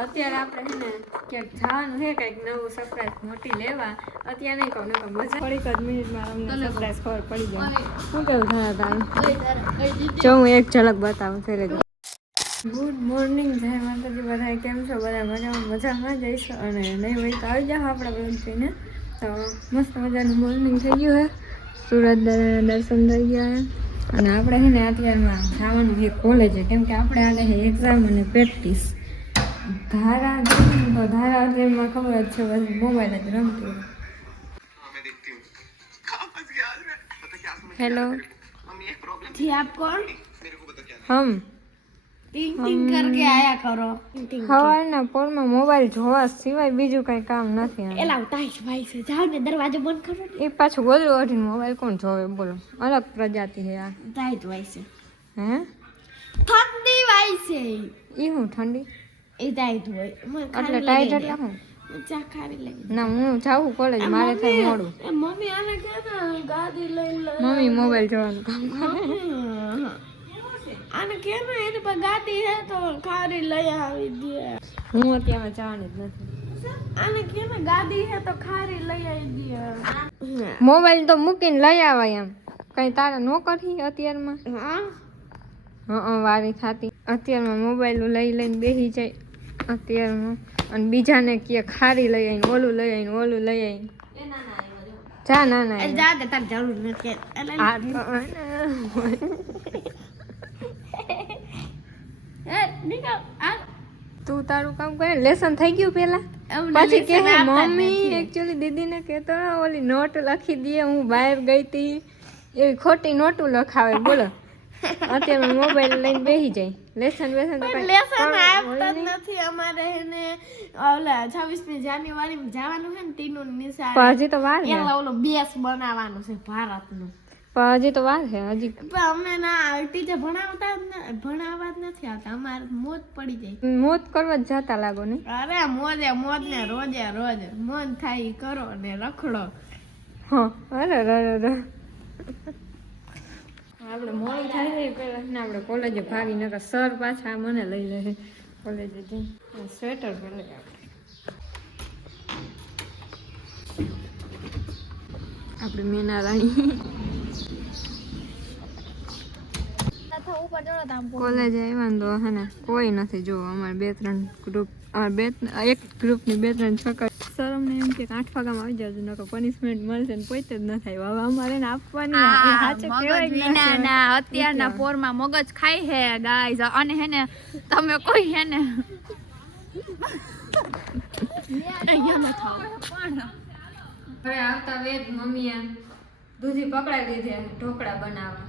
અત્યારે આપણે છે ને ક્યાંક જવાનું છે કંઈક નવું સરપ્રાઈઝ મોટી લેવા. અત્યારે નહીં કહું ને મજા થોડીક જ મિનિટમાં અમને સરપ્રાઈઝ ખબર પડી જાય. શું કેવું થાય તારું? જો હું એક ઝલક બતાવું છે. ગુડ મોર્નિંગ, જય માતાજી. બધા કેમ છો? બધા મજામાં જઈશું. અને નહીં હોય તો આવી જાઓ આપણા બ્લોગ જોઈને. તો મસ્ત મજાનું મોર્નિંગ થઈ ગયું છે. સુરત દર્શન થઈ ગયા છે. અને આપણે છે ને અત્યારમાં જવાનું છે કોલેજે, કેમ કે આપણે આને છે એક્ઝામ અને પ્રેક્ટિસ. ધારામાં ખબર જ છે, બસ મોબાઈલ જ રમતી. हेलो जी, आप कौन? हम टिंग टिंग करके आया करो। સવારના પોરમાં મોબાઈલ જોવા સિવાય બીજું કઈ કામ નથી. एला ताइश भाई से जाओ ने दरवाजा बंद करो। એ પાછું ગોદડું ઓઢીને મોબાઈલ કોણ જોવે? બોલો, અલગ પ્રજાતિ છે આ. ताइश भाई से હે ठंडी भाई से ઈ હું ઠંડી ए ताइश भाई એટલે ટાઈટ એટલે હું चा खारी लगी ના હું જાઉં કોલેજ, મારે થાય મોડું. मम्मी आने के ना गाड़ी ले ले મમ્મી મોબાઈલ જોવાનું કામ કરે. आने के ना एने पर गाड़ी है तो खारी ले आवी दे। હું અત્યારમાં જવાની જ નથી. आने के ना गाड़ी है तो खारी ले आई दे। મોબાઈલ તો મૂકીને લઈ આવાય એમ કઈ તારે નો કરી અત્યારમાં? हां વારી થાતી. અત્યારમાં મોબાઈલ લઈને બેસી જાય અત્યારમાં, અને બીજાને કે ખારી લઈ આવીને ઓલું લઈ આવીને ઓલું લઈ આવીને. જા ના ના जा दे तार जरूर नहीं ए निकल आ તું તારું કામ કરે. લેસન થઈ ગયું પેલા? પછી કે મમ્મી એકચ્યુઅલી દીદીને કહેતો ઓલી નોટ લખી દે, હું બહાર ગઈ હતી એવી ખોટી નોટું લખાવે. બોલો, અત્યારે મોબાઈલ લઈને બેસી જાય. લેસન તો લેસન આપતા જ નથી અમારે. એને ઓલા 26મી જાન્યુઆરીમાં જવાનું છે ને તીનું નિશાળ. હજી તો વાર છે. એલા ઓલો બેસ બનાવવાનું છે ભારતનું. હજી તો વાર છે. હજી પણ અમને ના ટીચર ભણાવવા જ નથી આવતા. અમારે મોજ પડી જાય. મોત કરવા જ જાતા લાગો ને. અરે મોજે મોજ ને રોજે રોજ મોજ થાય ઈ કરો ને રખડો. હા અરે આપણે મોડું થાય છે પેલા ને આપણે કોલેજે ભાગી નકર સર પાછા મને લઈ લે કોલેજે જઈ. સ્વેટર પહેરે આપણે મેના રાણી કોલેજ આવ્યા ને તો હે ને કોઈ નથી. જો અમારે 2-3 ગ્રુપ, એક ગ્રુપની 2-3 છોકરા. સર અમને એમ કે 8 વાગ્યામાં આવી જજો નકર પનિશમેન્ટ મળશે ને પોતે જ ન થાય. હવે અમારે એને આપવાની સાચે કહેવાય ના અત્યારના પોરમાં મગજ ખાય હે ગાઈઝ. અને હે ને તમે કોઈ હે ને હવે આવતા વેદ મમ્મીએ દૂધી પકડાઈ લીધે ઢોકળા બનાવવા.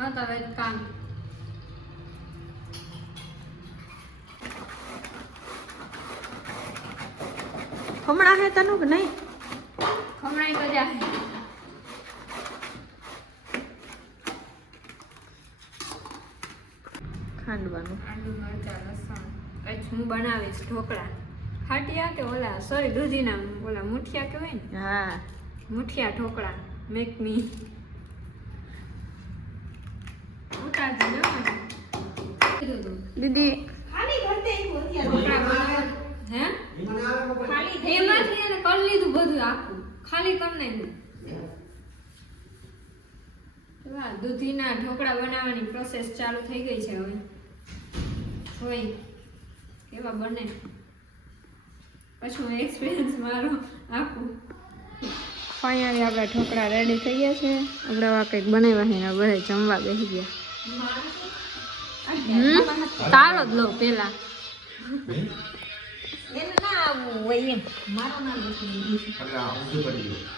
આવતા વેદ કામ હમણાં હે તનું કે નહીં? ખમણાઈ તો જા ખાંડવાનું. આલુ મરચા લસણ. હું બનાવીશ ઢોકળા. ખાટિયા કે ઓલા સોરી દૂધીના ઓલા મુઠિયા કહેવાય ને. હા મુઠિયા ઢોકળા મેક મી. ઉતારજો ને દીદી ઢોકળા બનાવ. હે એમાંથી એને કરી લીધું બધું આખું ખાલી કરી નાખ્યું. દૂધીના ઢોકળા બનાવવાની પ્રોસેસ ચાલુ થઈ ગઈ છે. હવે હોય કેવા બને પછી હું એક્સપિરિયન્સ મારો આખું. ફાઇનલી આપણા ઢોકળા રેડી થઈ ગયા છે. આપણે આવા કંઈક બનાવ્યા છે ને બધા જમવા બેસી ગયા. તારો જ લો પેલા.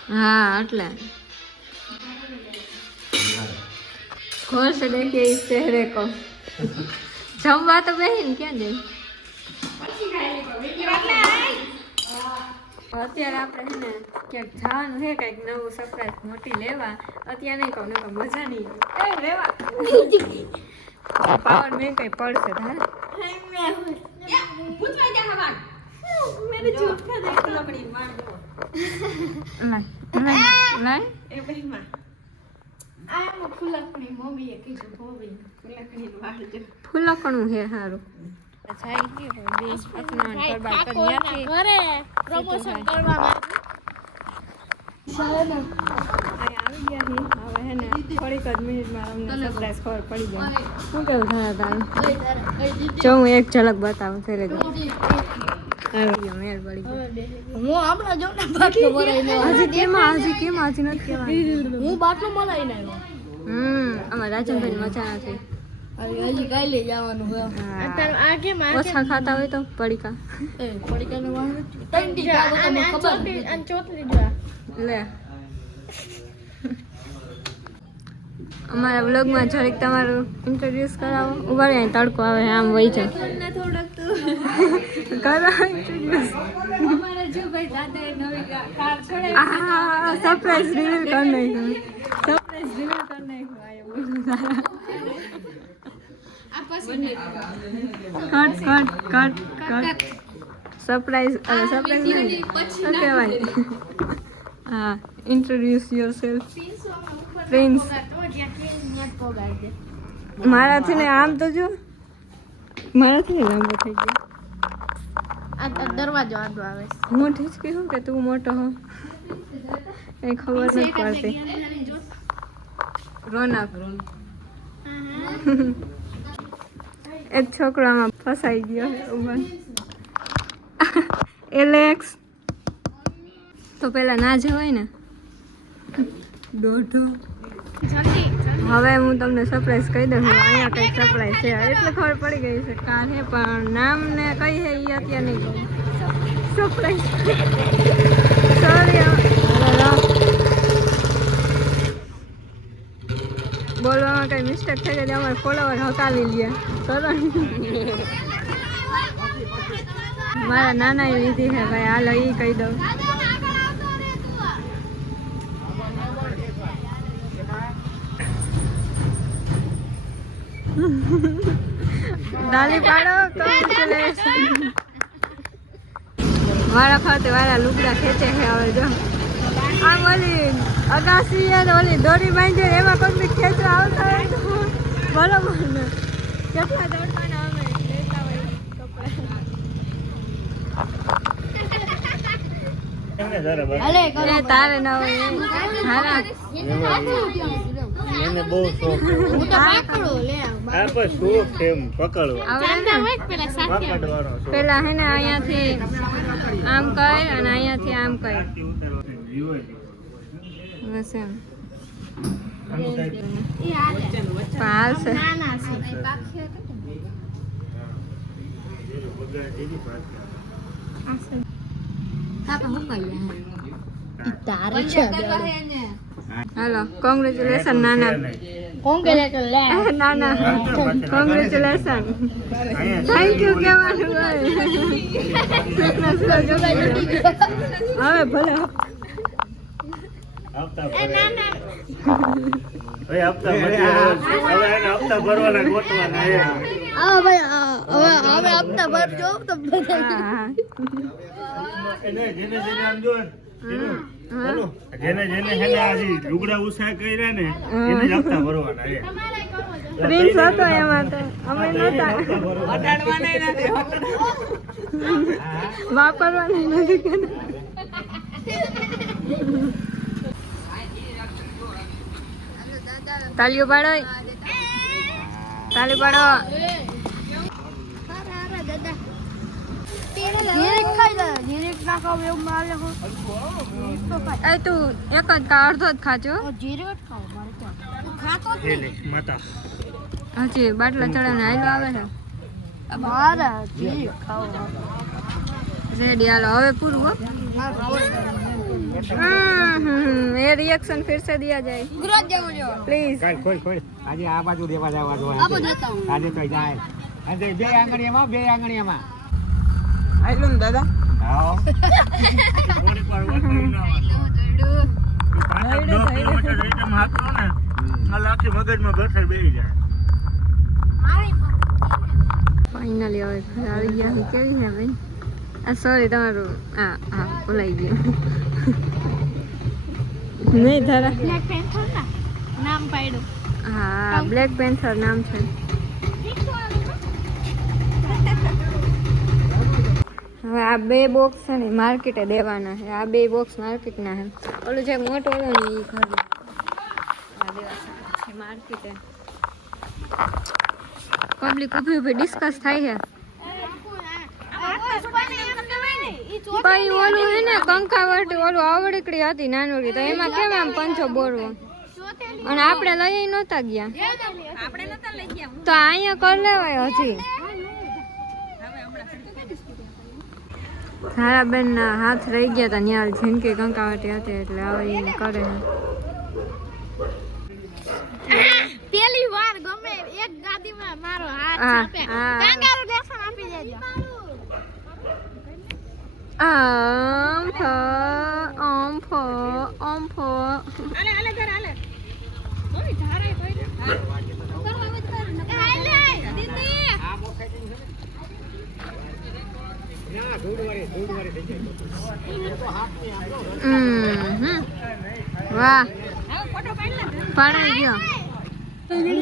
હા એટલે ખુશ દેખે ઇસ ચહેરે કો. જમવા તો બેહીને ક્યાં જઈ. અત્યારે આપણે છે ને ક્યાંક જવાનું છે કંઈક નવું સરપ્રાઈઝ મોટી લેવા. અત્યારે નહીં કહું ને મજા નહીં આવે લેવા. પાવર મેં કઈ પડશે તારે मेरे झूठ का देख लकड़ी मार दो. લાય ए भाई मार આ એમ ફૂલકણી મમ્મીએ કીધું ભોવી ફૂલકણી વાળજો. ફૂલકણું હે સારું. જાય કે દી અપનાન કરબાર પર ન્યાથી ઘરે પ્રમોશન કરવામાં અહીં આવી ગયા હી હવે હે ને થોડીક જ મિનિટમાં અમને સરપ્રાઈઝ ખબર પડી જાય શું કેવું થાય તારું જો હું એક ઝલક બતાવું ત્યારે જો આવી ગયો મેળ પડી ગયો હું હમણાં જો ને બાટલો ભરાઈને હજી કેમ હજી નથી કહેવાનું હું બાટલો મલાઈને આવ્યો અમારા રાજનભાઈ મજા નથી હજી કાલે જવાનું હોય અત્યારે આ કેમ ઓછા ખાતા હોય તો પડીકા પડીકાનો વાળ ત્રણ દી જાવ તમને ખબર અને ચોટલી જો લે અમારા વ્લોગમાં જરીક તમારું ઇન્ટ્રોડ્યુસ કરાવો ઉભા રહે તડકો આવે આમ વહી જાવ થોડક તો કરો ઇન્ટ્રોડ્યુસ અમારે જો ભાઈ દાદાએ નવી કાર છોડાવી સરપ્રાઈઝ રિવીલ કરી નાખ્યું સરપ્રાઈઝ રિવીલ કરી નાખ્યું આ પછી કટ સરપ્રાઈઝ અરે સરપ્રાઈઝ શું કહેવાય હા ઇન્ટ્રોડ્યુસ યોરસેલ્ફ પ્રિન્સ મારાથી ને આમ તો જો મારાથી ને લાંબો થઈ ગયો આ દરવાજો આડો આવે મોટી જ કહ્યું કે તું મોટો હો કઈ ખબર નથી પડતી રોનક એક છોકરો આમાં ફસાઈ ગયો ઉભા એલેક્સ તો પેલા ના જવાય ને દોઢો હવે હું તમને સરપ્રાઈઝ કહી દઉં અહીંયા કંઈક સરપ્રાઈઝ છે એટલે ખબર પડી ગઈ છે કાર હે પણ નામ ને કઈ હે એ અત્યારે નહીં કહું સરપ્રાઈઝ સોરી બોલવામાં કઈ મિસ્ટેક થઈ ગઈ અમારે ફોલોવર હકાવી લે કરો મારા નાના એ લીધી છે ભાઈ હાલો એ કહી દઉં ડાલી પાડો કોંગ્રેચ્યુલેશન વાળા ફરતે વાળા લુગડા ખેંચે છે હવે જો આમ ઓલી અગાસી ઓલી દોરી બાંધી એમાં કોઈ બી ખેંચવા આવતા હોય તો બરોબર ને કેટલા દોડવાના અમે લેતા હોય કપડા તારે ના હોય હારા મને બહુ શોખ છે હું તો પાકડો લે આ પર શોખ છે એમ પકડવા ચાંદા હોય પેલા સાથે પકડવાનો શોખ પેલા હે ને અહીંયાથી આમ કર અને અહીંયાથી આમ કર બસ એમ ઈ હાલે હાલશે નાના છે તારે છે હાલો કોંગ્રેચ્યુલેશન નાના કોંગ્રેચ્યુલેશન લે નાના કોંગ્રેચ્યુલેશન થેન્ક યુ કહેવાનું હોય હવે ભલે હપ્તા હપ્તા ભરવાના ગોતવાના આ ભાઈ હવે હપ્તા ભરજો તો જેને આમ જો જેને હેને આજી લુગડા ઉસા કર્યા ને એને જ હપ્તા ભરવાના પ્રિન્સ હતો એમાં તો અમે નહોતા વાપરવાની નથી કે તાલીઓ પાડો તાલી પાડો એ તું એક જ કા અડધો જ ખાજો માતા હજી બાટલા ચડાને હાલો આવે છે રેડી હાલો હવે પૂરું હો ये रिएक्शन फिर से दिया जाए प्लीज ખોલ આજે આ બાજુ દેવા જવા દો આજે તો જાય આજે બે આંગળીયામાં આઈલું ને દાદા આવો થોડી પર મગજમાં ગઠર બેસી જાય ફાઇનલી હવે ઘરે આવી ગયા છે કેવી છે ભાઈ આ સોરી તમારું હા હા ભૂલાઈ ગયું નહીં તારા બ્લેક પેન્થર ના નામ પાડ્યું હા બ્લેક પેન્થર નામ છે હવે આ 2 બોક્સ છે ને માર્કેટે દેવાના છે. આ 2 બોક્સ માર્કેટના છે. ઓલું જે મોટો હોય ને એ ઘર આ દેવાના છે માર્કેટે. પબ્લિક ઉભી ઉભી ડિસ્કસ થાય છે. ભાઈ ઓલું હે ને કંકાવટી ઓલું આવડીકડી હતી નાનોડી તો એમાં કેમ આમ પંચો બોરવો અને આપણે લઈ નહોતા ગયા તો અહીંયા કરી લેવાય હજી. તારા બેન ના હાથ રહી ગયા હતા ન્યાલ જિંદગી કંકાવટી હતી એટલે હવે એ કરે પેલી વાર ગમે એક ગાદીમાં મારો હાથ છાપે કાંગારૂ લેસન આપી દેજો. વાહ પાણી ગયો.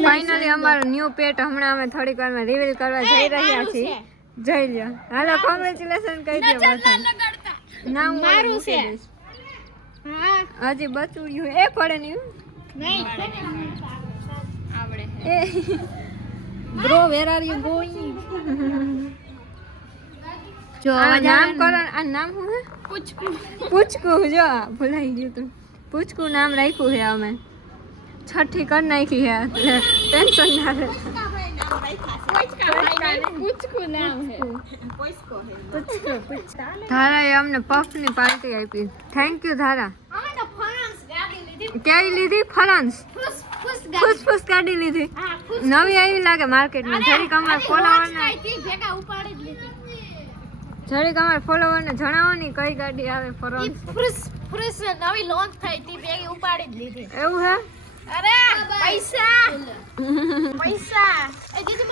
ફાઇનલી અમારું ન્યુ પેટ હમણાં અમે થોડીક વારમાં રિવીલ કરવા જઈ રહ્યા છીએ. જઈ લ્યો. હાલો કોંગ્રેચ્યુલેશન કહી દો બધા. નામ મારું છે. હજી બચુડ્યું એ પડે નહીં. Bro where are you going? જો નામકરણ આ નામ શું હે? પૂચકું. જો ભૂલાઈ ગયું તું. પૂચકું નામ રાખ્યું છે અમે. છઠ્ઠી કરી નાખી છે એટલે ટેન્શન ના રહે. ધારાએ અમને પફની પાર્ટી આપી. થેન્ક યુ ધારા. ક્યાંય લીધી? ફરાન્સ ફૂસ ગાડી લીધી. નવી આવી લાગે માર્કેટમાં. જરીક અમારા ફોલોવરને જણાવો ને કઈ ગાડી આવે ફરાન્સ. નવી લોન્ચ થઈ તી ભેગી ઉપાડી જ લીધી. એવું હે? અરે પૈસા એ દીદી